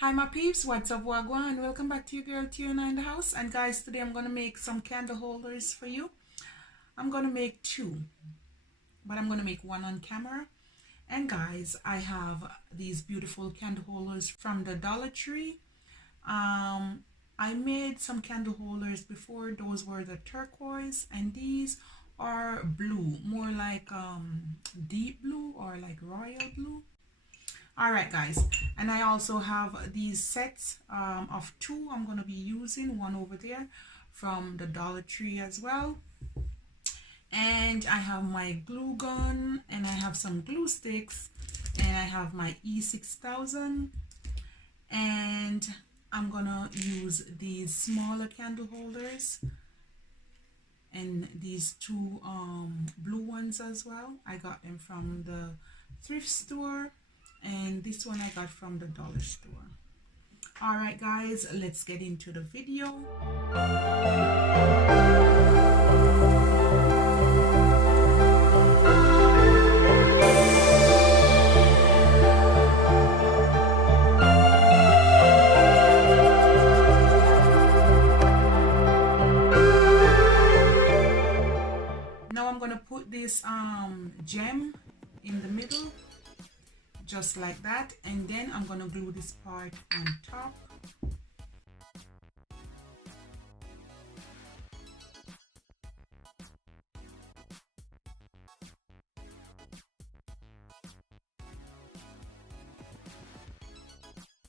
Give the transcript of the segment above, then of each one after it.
Hi my peeps, what's up, wagwan, and welcome back to your girl Tiana in the house. And guys, today I'm gonna make some candle holders for you. I'm gonna make two, but I'm gonna make one on camera. And guys, I have these beautiful candle holders from the Dollar Tree. I made some candle holders before. Those were the turquoise, and these are blue, more like deep blue or like royal blue. All right guys, and I also have these sets of two. I'm going to be using one over there from the Dollar Tree as well, and I have my glue gun, and I have some glue sticks, and I have my E6000, and I'm gonna use these smaller candle holders and these two blue ones as well. I got them from the thrift store, and this one I got from the dollar store. All right guys, let's get into the video. Now I'm gonna put this gem in the middle, just like that, and then I'm gonna glue this part on top.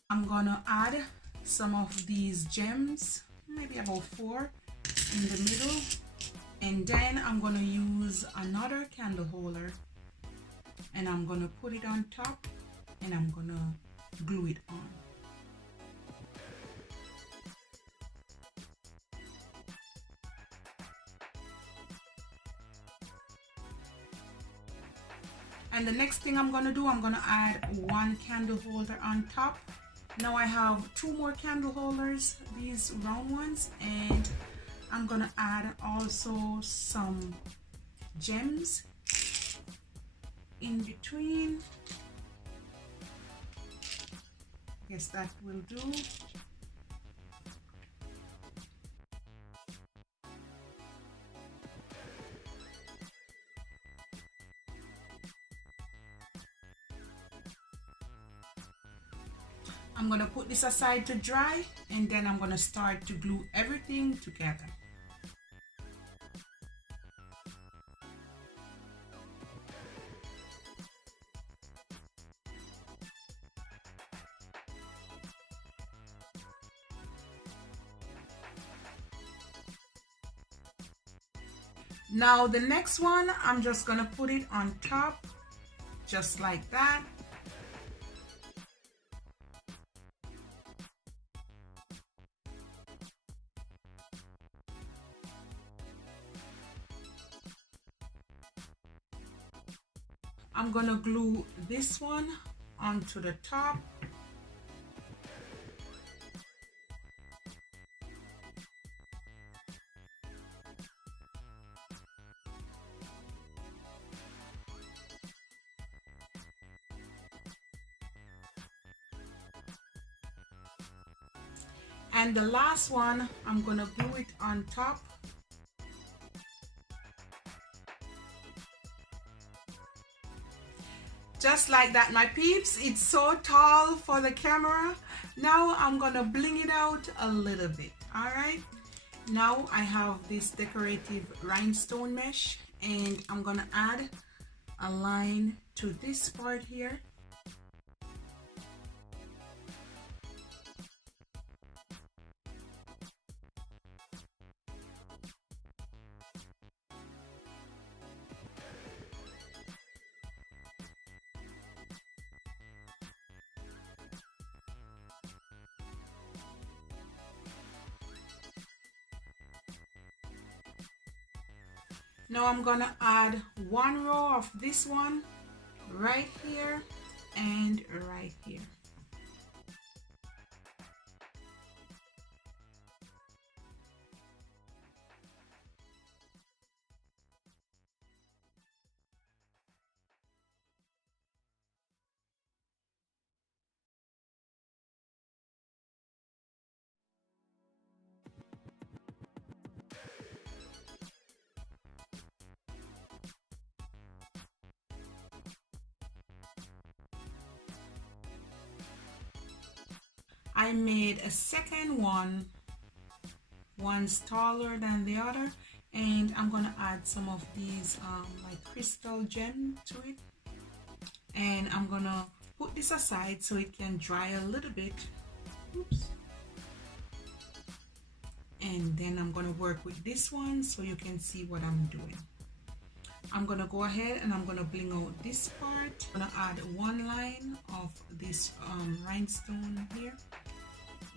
I'm gonna add some of these gems, maybe about 4 in the middle, and then I'm gonna use another candle holder and I'm gonna put it on top, and I'm gonna glue it on. And the next thing I'm gonna do, I'm gonna add one candle holder on top. Now I have 2 more candle holders, these round ones, and I'm gonna add also some gems in between. Yes, that will do. I'm gonna put this aside to dry, and then I'm gonna start to glue everything together. Now the next one, I'm just gonna put it on top, just like that. I'm gonna glue this one onto the top. And the last one, I'm gonna glue it on top. Just like that, my peeps. It's so tall for the camera. Now I'm gonna bling it out a little bit. All right, now I have this decorative rhinestone mesh, and I'm gonna add a line to this part here. Now I'm gonna add 1 row of this one right here and right here. I made a second one, one's taller than the other, and I'm gonna add some of these like crystal gem to it, and I'm gonna put this aside so it can dry a little bit. Oops. And then I'm gonna work with this one so you can see what I'm doing. I'm gonna go ahead and I'm gonna bling out this part. I'm gonna add one line of this rhinestone here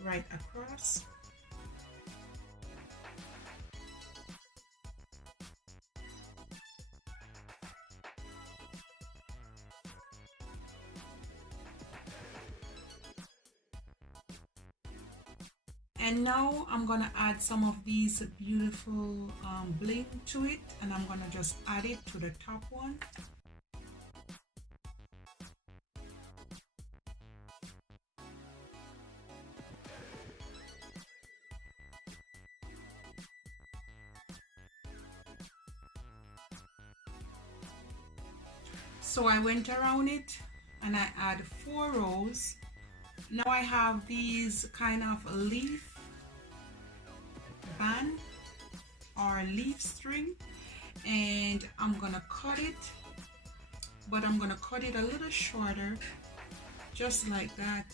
right across. And now I'm gonna add some of these beautiful bling to it, and I'm gonna just add it to the top one. So I went around it and I add 4 rows. Now I have these kind of leaf band or leaf string, and I'm gonna cut it, but I'm gonna cut it a little shorter, just like that,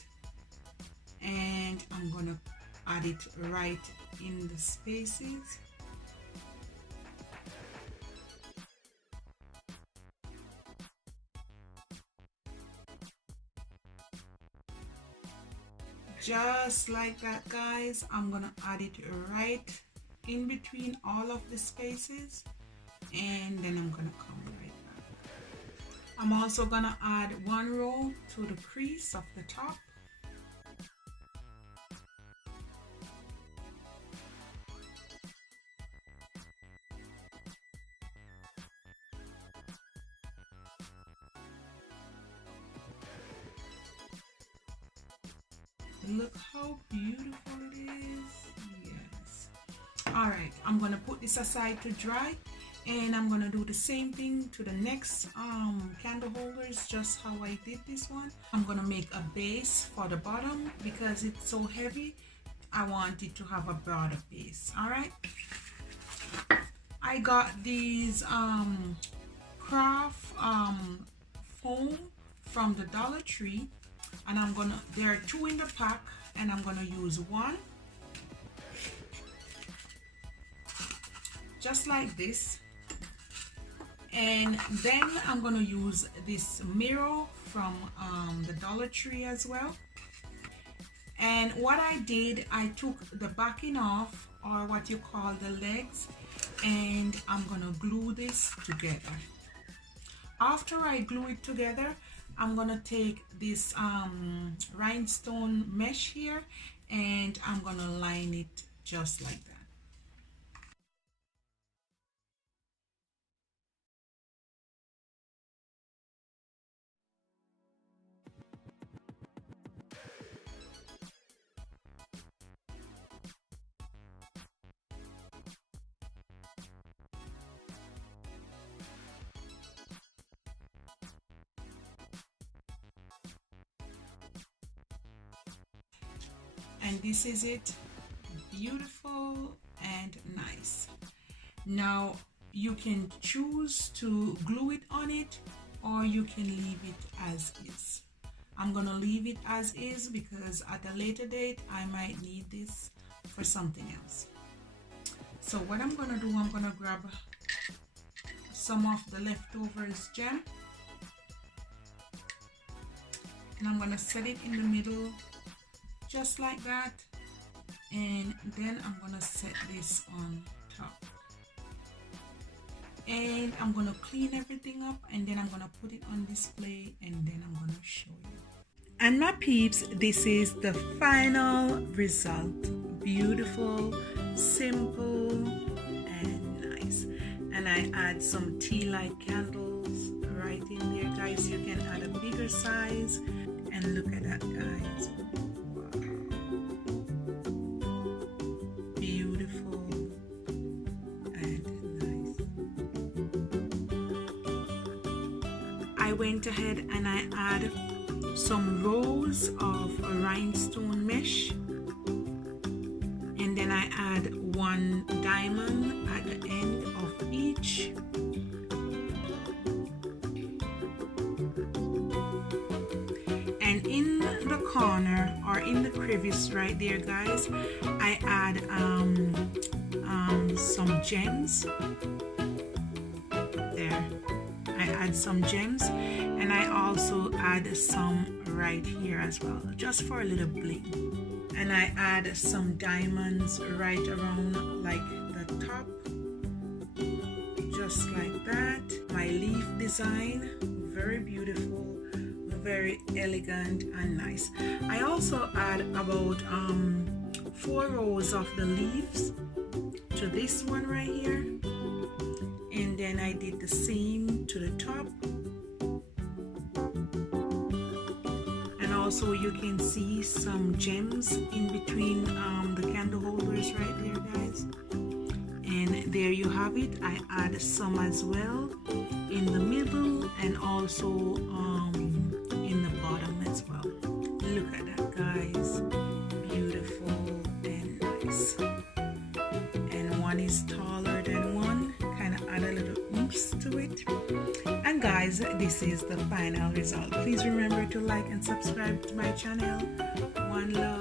and I'm gonna add it right in the spaces. Just like that, guys. I'm gonna add it right in between all of the spaces, and then I'm gonna come right back. I'm also gonna add 1 row to the crease of the top. Look how beautiful it is. Yes. All right, I'm gonna put this aside to dry, and I'm gonna do the same thing to the next candle holders, just how I did this one. I'm gonna make a base for the bottom because it's so heavy. I want it to have a broader base. All right, I got these craft foam from the Dollar Tree, and there are 2 in the pack, and I'm gonna use 1 just like this, and then I'm gonna use this mirror from the Dollar Tree as well. And what I did, I took the backing off, or what you call the legs, and I'm gonna glue this together. After I glue it together, I'm gonna take this rhinestone mesh here, and I'm gonna line it just like that. And this is it, beautiful and nice. Now you can choose to glue it on it, or you can leave it as is. I'm gonna leave it as is because at a later date I might need this for something else. So what I'm gonna do, I'm gonna grab some of the leftovers gem, and I'm gonna set it in the middle just like that, and then I'm gonna set this on top, and I'm gonna clean everything up, and then I'm gonna put it on display, and then I'm gonna show you. And my peeps, this is the final result. Beautiful, simple, and nice. And I add some tea light candles right in there, guys. You can add a bigger size, and look at that, guys. I went ahead and I add some rows of rhinestone mesh one diamond at the end of each. And in the corner or in the crevice right there, guys, I add some gems. There, I add some gems, and I also add some right here as well, just for a little bling. And I add some diamonds right around like the top, just like that. My leaf design, very beautiful, very elegant and nice. I also add about 4 rows of the leaves to this one right here, and then I did the same to the top. And also you can see some gems in between the candle holders right there, guys. And there you have it. I add some as well in the middle and also in the bottom as well. Look at that, guys. Beautiful and nice. And one is taller than one, kind of add a little oomph to it. And guys, this is the final result. Please remember to like and subscribe to my channel. One love.